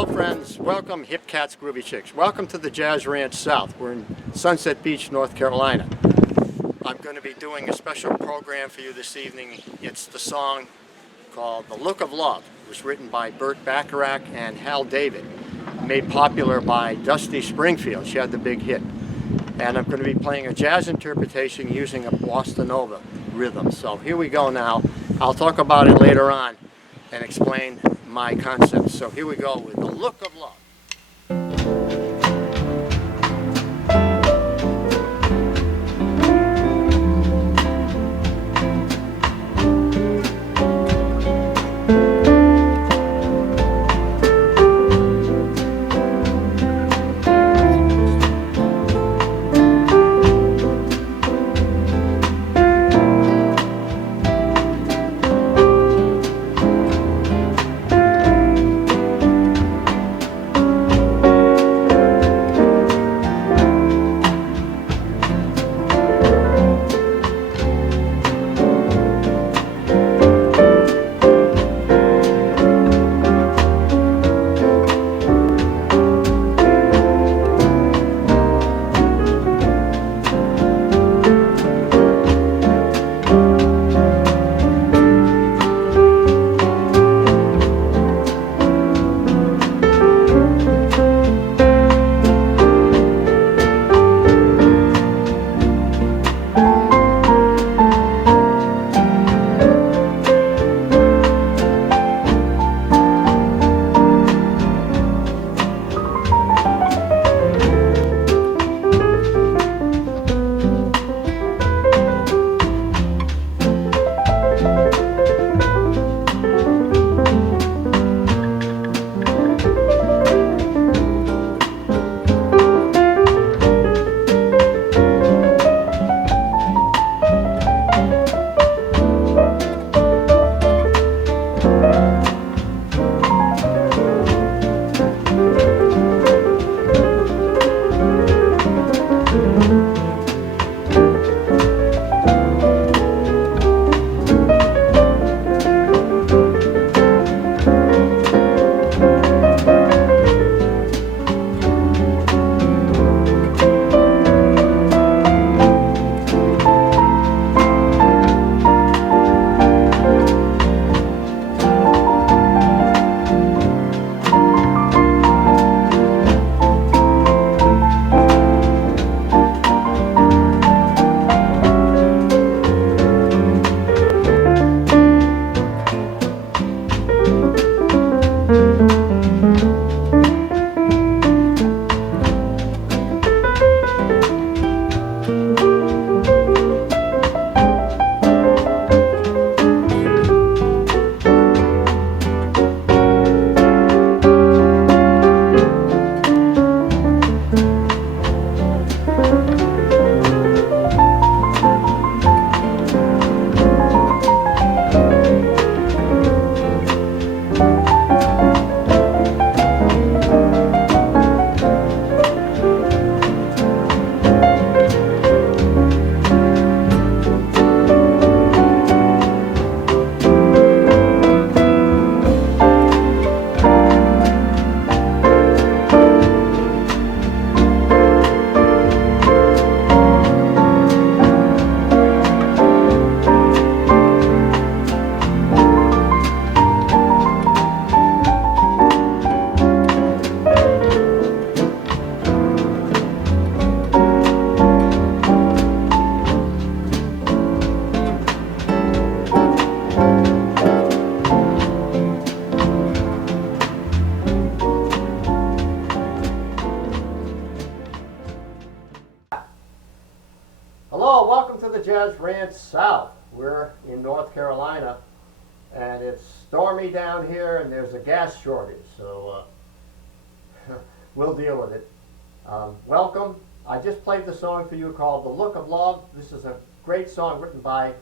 Hello friends, welcome Hip Cats, Groovy Chicks. Welcome to the Jazz Ranch South. We're in Sunset Beach, North Carolina. I'm going to be doing a special program for you this evening. It's the song called The Look of Love. It was written by Burt Bacharach and Hal David, made popular by Dusty Springfield. She had the big hit. And I'm going to be playing a jazz interpretation using a bossa nova rhythm. So here we go now. I'll talk about it later on and explain my concepts. So here we go with The Look of Love. Hello, welcome to the Jazz Ranch South. We're in North Carolina and it's stormy down here and there's a gas shortage, so we'll deal with it. Welcome. I just played the song for you called The Look of Love. This is a great song written by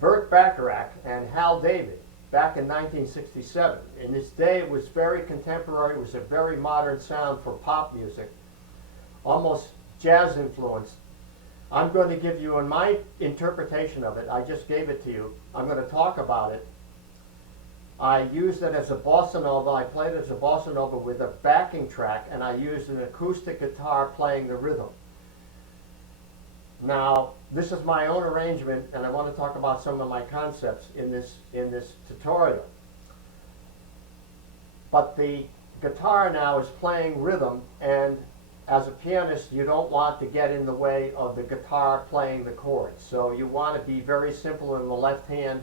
Burt Bacharach and Hal David back in 1967. In this day it was very contemporary, it was a very modern sound for pop music, almost jazz influenced. I'm going to give you, in my interpretation of it, I just gave it to you, I'm going to talk about it I used it as a bossa nova. I played it as a bossa nova with a backing track, and I used an acoustic guitar playing the rhythm. Now, this is my own arrangement, and I want to talk about some of my concepts in this tutorial. But the guitar now is playing rhythm, and as a pianist, you don't want to get in the way of the guitar playing the chords. So you want to be very simple in the left hand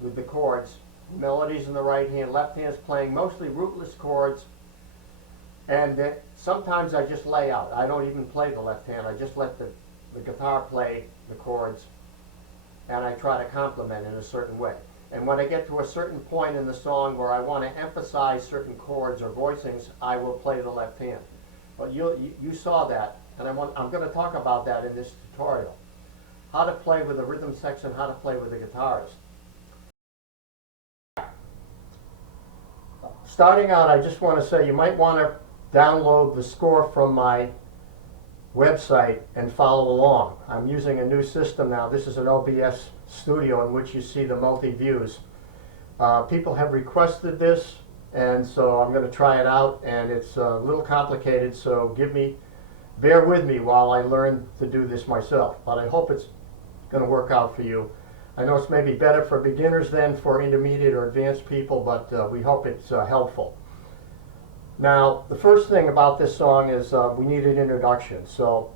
with the chords, melodies in the right hand. Left hand's playing mostly rootless chords, and sometimes I just lay out. I don't even play the left hand. I just let the guitar play the chords, and I try to complement in a certain way. And when I get to a certain point in the song where I want to emphasize certain chords or voicings, I will play the left hand. But you saw that, and I'm going to talk about that in this tutorial. How to play with the rhythm section, how to play with the guitarist. Starting out, I just want to say you might want to download the score from my website and follow along. I'm using a new system now. This is an OBS studio in which you see the multi-views. People have requested this, and so I'm going to try it out, and it's a little complicated, so bear with me while I learn to do this myself. But I hope it's going to work out for you. I know it's maybe better for beginners than for intermediate or advanced people, but we hope it's helpful. Now, the first thing about this song is we need an introduction. So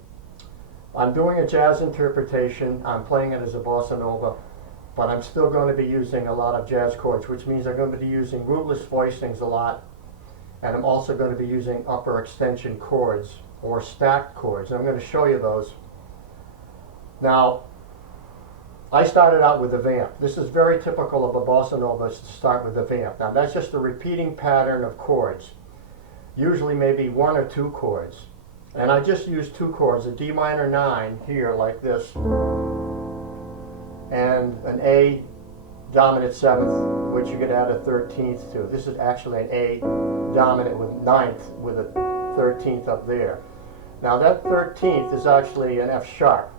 I'm doing a jazz interpretation. I'm playing it as a bossa nova, but I'm still going to be using a lot of jazz chords, which means I'm going to be using rootless voicings a lot, and I'm also going to be using upper extension chords or stacked chords. I'm going to show you those. Now, I started out with a vamp. This is very typical of a bossa nova to start with a vamp. Now, that's just a repeating pattern of chords, usually maybe one or two chords. And I just used two chords, a D minor 9 here like this, and an A dominant 7th, which you could add a 13th to. This is actually an A dominant with 9th with a 13th up there. Now that 13th is actually an F sharp.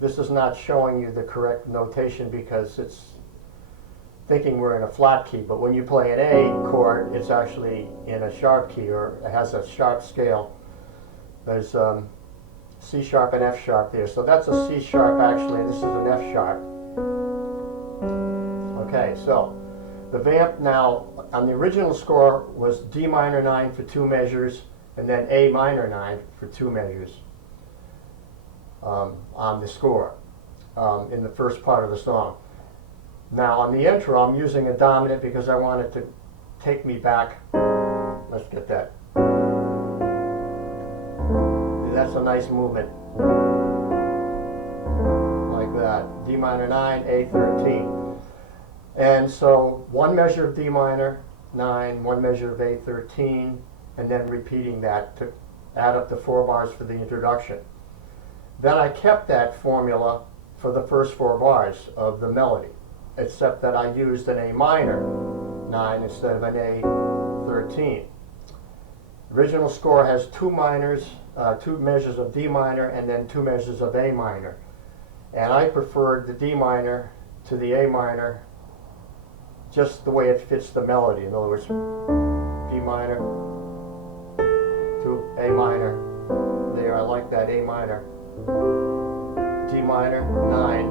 This is not showing you the correct notation because it's thinking we're in a flat key, but when you play an A chord, it's actually in a sharp key, or it has a sharp scale. There's C sharp and F sharp there. So that's a C sharp actually, and this is an F sharp. Okay, so the vamp now, on the original score, was D minor 9 for 2 measures, and then A minor 9 for 2 measures on the score in the first part of the song. Now on the intro, I'm using a dominant because I want it to take me back. Let's get that. That's a nice movement. Like that. D minor 9, A 13. And so one measure of D minor 9, one measure of A 13, and then repeating that to add up the 4 bars for the introduction. Then I kept that formula for the first 4 bars of the melody, except that I used an A minor 9 instead of an A 13. Original score has 2 minors, 2 measures of D minor, and then 2 measures of A minor. And I preferred the D minor to the A minor just the way it fits the melody. In other words, D minor to A minor. There, I like that A minor. D minor, 9,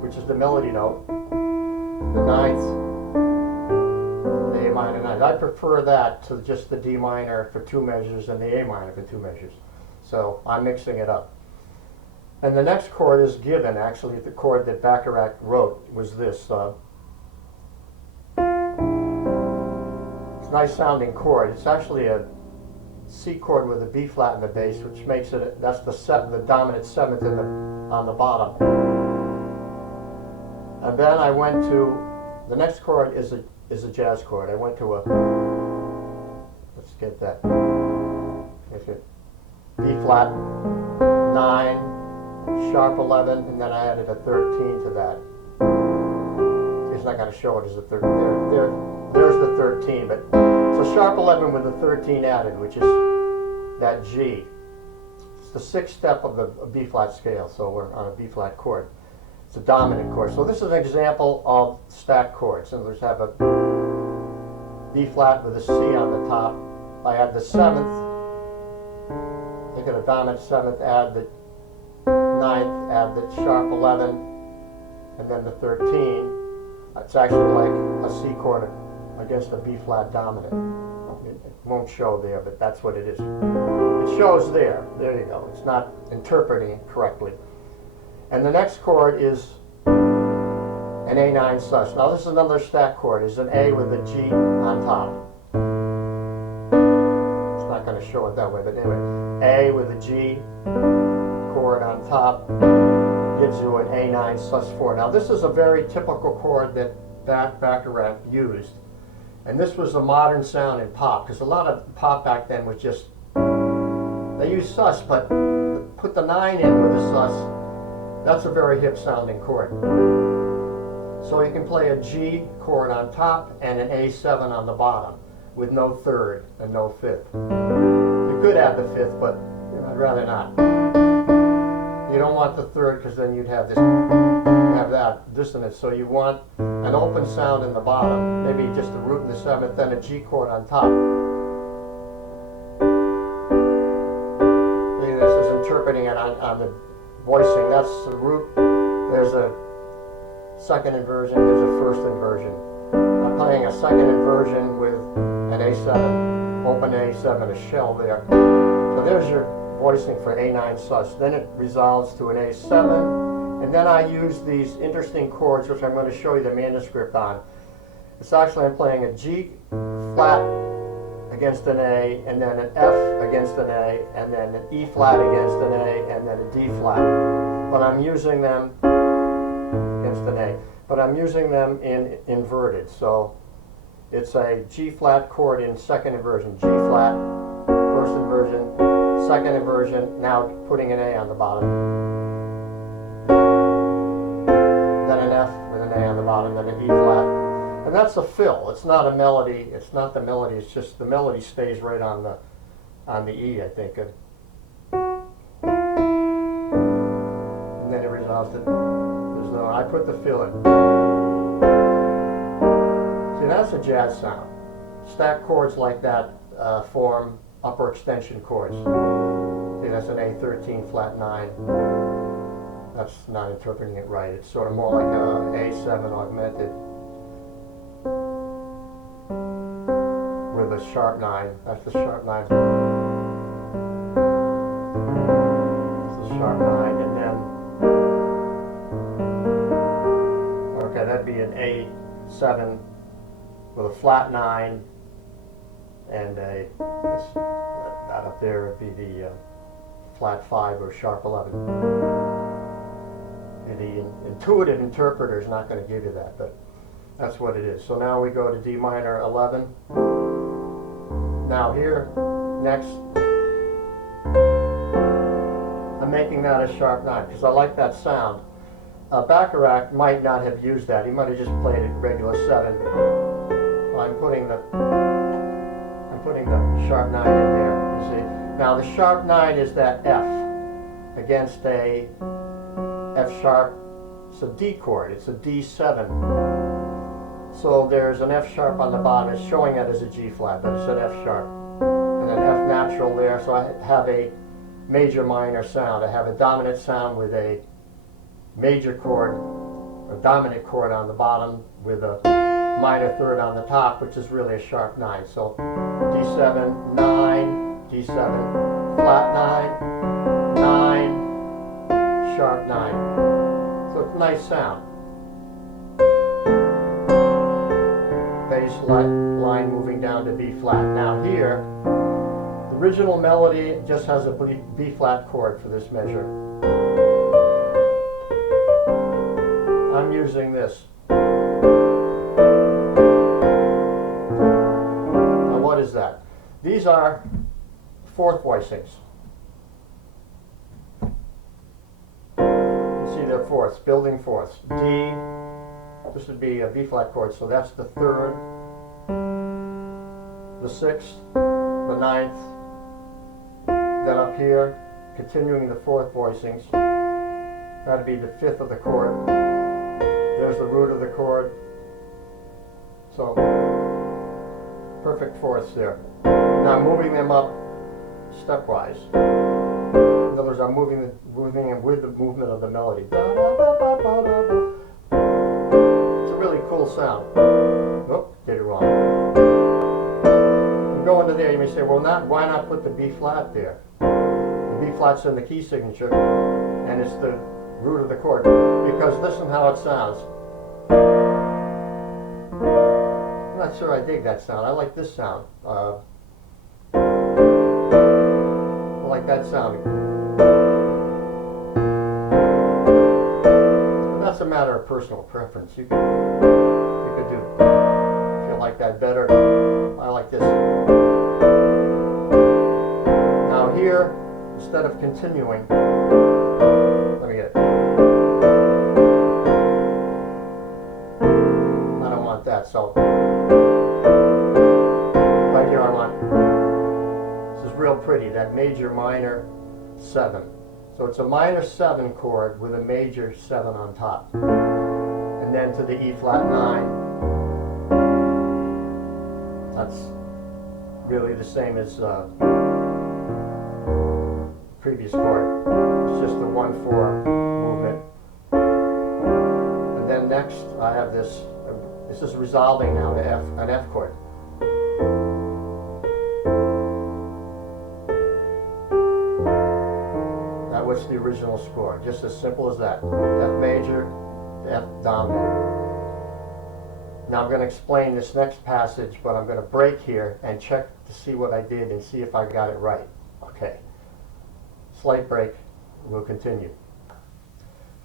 which is the melody note. The 9th, the A minor 9. I prefer that to just the D minor for 2 measures and the A minor for 2 measures. So I'm mixing it up. And the next chord is given. Actually, the chord that Bacharach wrote was this. It's a nice sounding chord. It's actually a C chord with a B flat in the bass, which makes it, that's the dominant 7th on the bottom. And then I went to, the next chord is a jazz chord. I went to a, let's get that, B flat 9, sharp 11, and then I added a 13 to that. It's not going to show it as a 13. There's the 13, but so sharp 11 with the 13 added, which is that G. It's the 6th step of the B flat scale, so we're on a B flat chord. It's a dominant chord. So this is an example of stacked chords. And let's have a B flat with a C on the top. I add the 7th, look at a dominant 7th, add the 9th, add the sharp 11, and then the 13. It's actually like a C chord against a B flat dominant. It won't show there, but that's what it is. It shows there. There you go. It's not interpreting it correctly. And the next chord is an A9 sus. Now this is another stack chord. It's an A with a G on top. It's not going to show it that way, but anyway, A with a G chord on top gives you an A9 sus4. Now this is a very typical chord that Bacharach used. And this was a modern sound in pop, because a lot of pop back then was just, they used sus, but put the 9 in with the sus, that's a very hip sounding chord. So you can play a G chord on top and an A7 on the bottom with no 3rd and no 5th. You could add the 5th, but I'd rather not. You don't want the 3rd because then you'd have that dissonance. So you want an open sound in the bottom, maybe just the root and the 7th, then a G chord on top. This is interpreting it on the voicing. That's the root. There's a second inversion, there's a first inversion. I'm playing a second inversion with an A7, open A7, a shell there. So there's your voicing for A9 sus. Then it resolves to an A7, and then I use these interesting chords, which I'm going to show you the manuscript on. It's actually, I'm playing a G flat against an A, and then an F against an A, and then an E flat against an A, and then a D flat. But I'm using them against an A, but I'm using them in inverted. So it's a G flat chord in second inversion, G flat, first inversion, second inversion, now putting an A on the bottom. Then an F with an A on the bottom, then an E flat. And that's a fill. It's not a melody. It's not the melody. It's just the melody stays right on the E, I think. And then it resolves to, there's no, I put the fill in. See, that's a jazz sound. Stack chords like that form upper extension chords. See, that's an A13 flat 9. That's not interpreting it right. It's sort of more like a A7 augmented with a sharp 9. That's the sharp 9. That's the sharp 9, and then okay, that'd be an A7 with a flat 9 and a that up there would be the flat 5 or sharp 11. And the intuitive interpreter is not going to give you that, but that's what it is. So now we go to D minor 11. Now here, next, I'm making that a sharp 9 because I like that sound. Bacharach might not have used that. He might have just played it regular 7. I'm putting the sharp 9 in there, you see. Now the sharp 9 is that F against a F sharp. It's a D chord. It's a D7. So there's an F sharp on the bottom. It's showing it as a G flat, but it's an F sharp. And an F natural there. So I have a major minor sound. I have a dominant sound with a major chord, a dominant chord on the bottom with a minor 3rd on the top, which is really a sharp 9. So D7, 9, D7, flat 9, 9, sharp 9. So it's a nice sound. Bass line moving down to B flat. Now here, the original melody just has a B flat chord for this measure. I'm using this. Now what is that? These are 4th voicings. You see they're 4ths, building 4ths. D, this would be a B flat chord, so that's the 3rd, the 6th, the 9th, then up here, continuing the 4th voicings, that'd be the 5th of the chord. There's the root of the chord. So perfect fourths there. Now I'm moving them up stepwise. In other words, I'm moving them with the movement of the melody. It's a really cool sound. Oh, did it wrong. I'm going to there. You may say, well, why not put the B flat there? The B flat's in the key signature, and it's the root of the chord. Because listen how it sounds. I'm not sure I dig that sound. I like this sound. I like that sound. But that's a matter of personal preference. You could do, if you like that better. I like this. Now here, instead of continuing, let me get it. I don't want that, so right here I want, this is real pretty, that major minor 7. So it's a minor 7 chord with a major 7 on top. And then to the E flat 9. That's really the same as previous chord. It's just the 1-4 movement. And then next I have this. This is resolving now to an F chord. That was the original score, just as simple as that. F major to F dominant. Now I'm going to explain this next passage, but I'm going to break here and check to see what I did and see if I got it right. Okay. Slight break, we'll continue.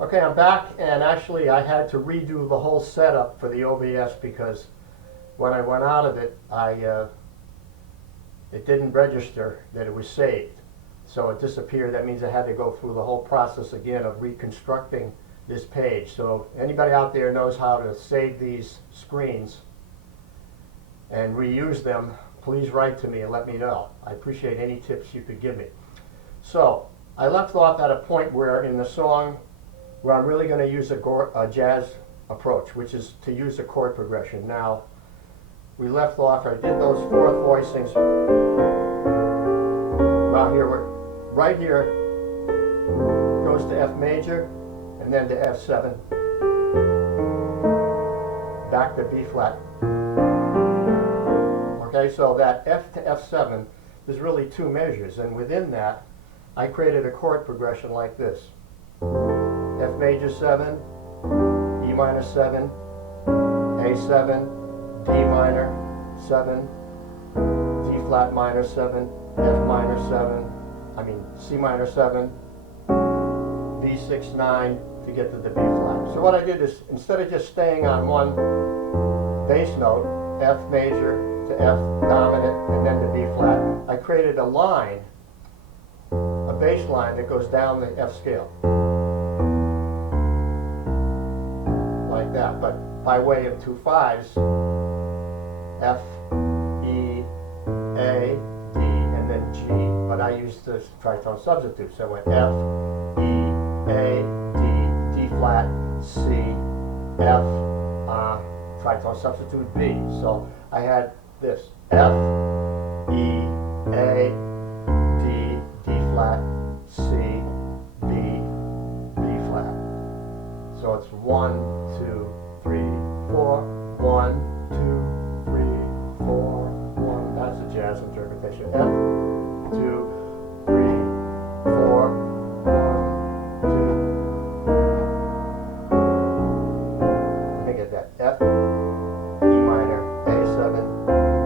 Okay, I'm back, and actually I had to redo the whole setup for the OBS because when I went out of it, it didn't register that it was saved. So it disappeared. That means I had to go through the whole process again of reconstructing this page. So if anybody out there knows how to save these screens and reuse them, please write to me and let me know. I appreciate any tips you could give me. So I left off at a point where in the song where I'm really going to use a jazz approach, which is to use a chord progression. Now, we left off, I did those 4th voicings. Well, right here goes to F major, and then to F7, back to B flat. Okay, so that F to F7 is really 2 measures, and within that, I created a chord progression like this. F major 7, E minor 7, A7, D minor 7, D flat minor 7, F minor 7, C minor 7, B6, 9 to get to the B flat. So what I did is, instead of just staying on one bass note, F major to F dominant and then to B flat, I created a line, a bass line that goes down the F scale. Like that, but by way of 2 5s, F, E, A, D, and then G, but I used this tritone substitute, so I went F, E, A, D, D flat, C, F, tritone substitute B. So I had this, F, E, A, D, D flat, C, B, B flat. So it's 1, 2, 3, 4, 1, 2, 3, 4, 1. That's a jazz interpretation. F, 2, 3, 4, 1, 2. Let me get that. F, E minor, A7,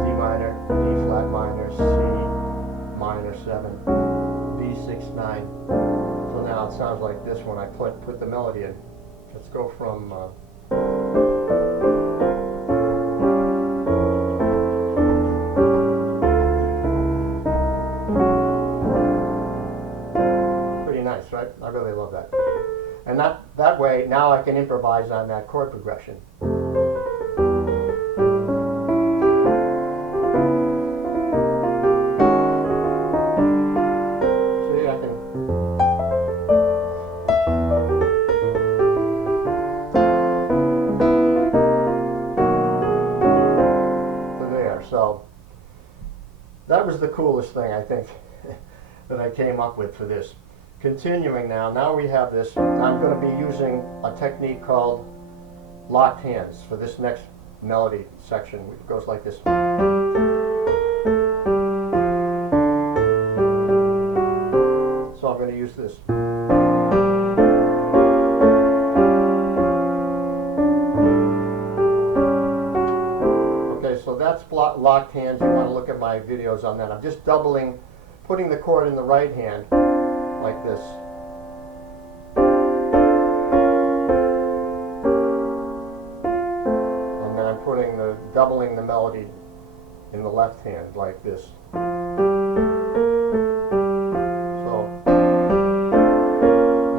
D minor, D flat minor, C minor 7, B6, 9. So now it sounds like this when I put the melody in. Let's go from pretty nice, right? I really love that. And that way, now I can improvise on that chord progression. See, I can. So that was the coolest thing, I think, that I came up with for this. Continuing now we have this. I'm going to be using a technique called locked hands for this next melody section. It goes like this. So I'm going to use this. Okay, so that's locked hands. You want to look at my videos on that. I'm just doubling, putting the chord in the right hand like this. And then I'm putting doubling the melody in the left hand like this. So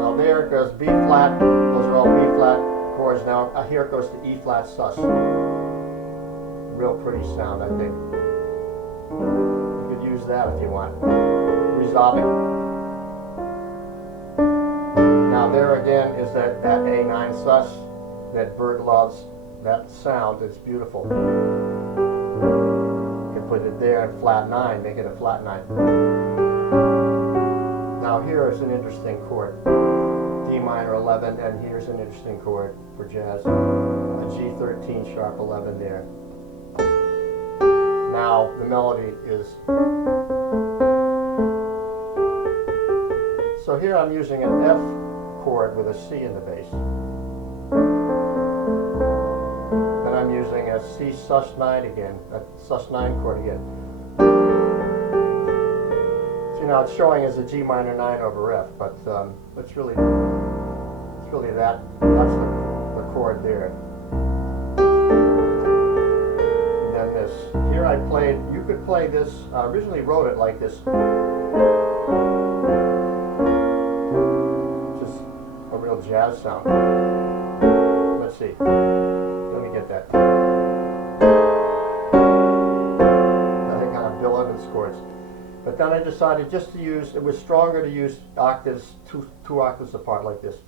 now there it goes, B flat. Those are all B flat chords. Now here it goes to E flat sus. Real pretty sound, I think. You could use that if you want. Resolving. Now there again is that A9 sus that Bert loves. That sound is beautiful. You can put it there at flat 9, make it a flat 9. Now here is an interesting chord. D minor 11, and here's an interesting chord for jazz. A G13 sharp 11 there. Now the melody is... So here I'm using an F chord with a C in the bass. Then I'm using a C sus9 again, a sus9 chord again. See, now it's showing as a G minor 9 over F, but it's really that. That's the chord there. And then this. Here I played. You could play this. I originally wrote it like this. Jazz sound. Let's see. Let me get that. Another kind of Bill Evans chords. But then I decided just to use, it was stronger to use octaves, two octaves apart like this.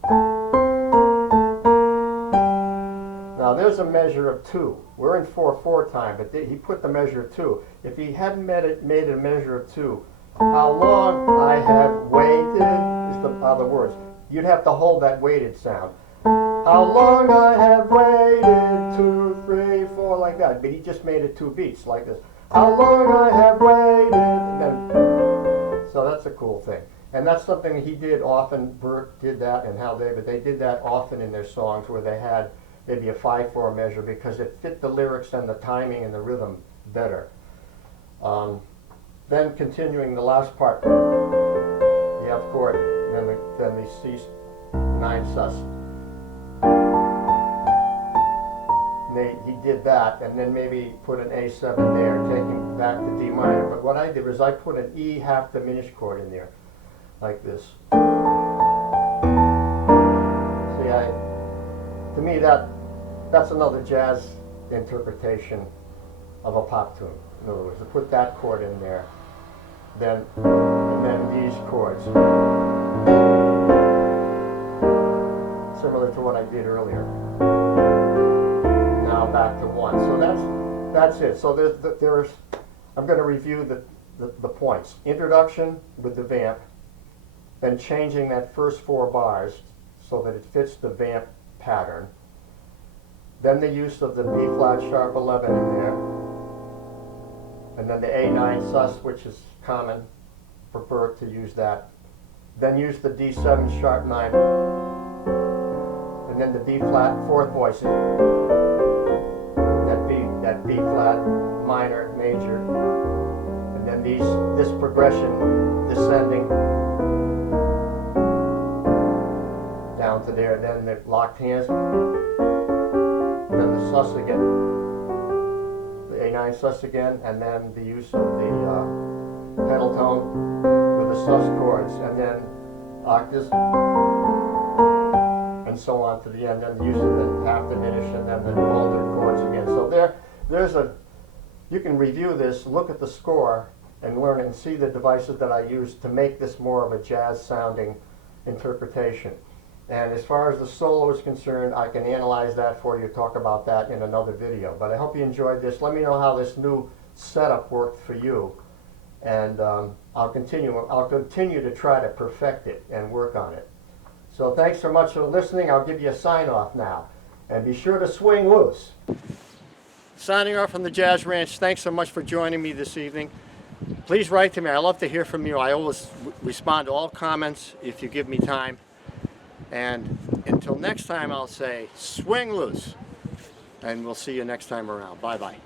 Now there's a measure of 2. We're in 4/4 time, but he put the measure of 2. If he hadn't made it a measure of 2, how long I have waited is the words. You'd have to hold that weighted sound. How long I have waited, 2, 3, 4, like that. But he just made it 2 beats like this. How long I have waited. And then, so that's a cool thing. And that's something that he did often. Bert did that, and Hal David. They did that often in their songs where they had maybe a 5/4 measure because it fit the lyrics and the timing and the rhythm better. Then continuing the last part, the F chord. Then the C9 sus. He did that, and then maybe put an A7 there, taking back to D minor. But what I did was I put an E half diminished chord in there, like this. See, to me that's another jazz interpretation of a pop tune. In other words, to put that chord in there, and then these chords. Similar to what I did earlier. Now back to 1. So that's it. So there's I'm going to review the points. Introduction with the vamp, then changing that first 4 bars so that it fits the vamp pattern. Then the use of the B flat sharp 11 in there, and then the A9 sus, which is common for Bert to use that. Then use the D7 sharp 9. And then the B flat 4th voicing, that B flat minor major, and then this progression descending down to there. Then the locked hands, then the sus again, the A9 sus again, and then the use of the pedal tone with the sus chords, and then octaves. And so on to the end, then the use of the half diminished, and then the altered chords again. So you can review this, look at the score, and learn and see the devices that I used to make this more of a jazz sounding interpretation. And as far as the solo is concerned, I can analyze that for you, talk about that in another video. But I hope you enjoyed this. Let me know how this new setup worked for you. and I'll continue to try to perfect it and work on it. So thanks so much for listening. I'll give you a sign off now, and be sure to swing loose. Signing off from the Jazz Ranch. Thanks so much for joining me this evening. Please write to me. I love to hear from you. I always respond to all comments if you give me time. And until next time, I'll say swing loose, and we'll see you next time around. Bye-bye.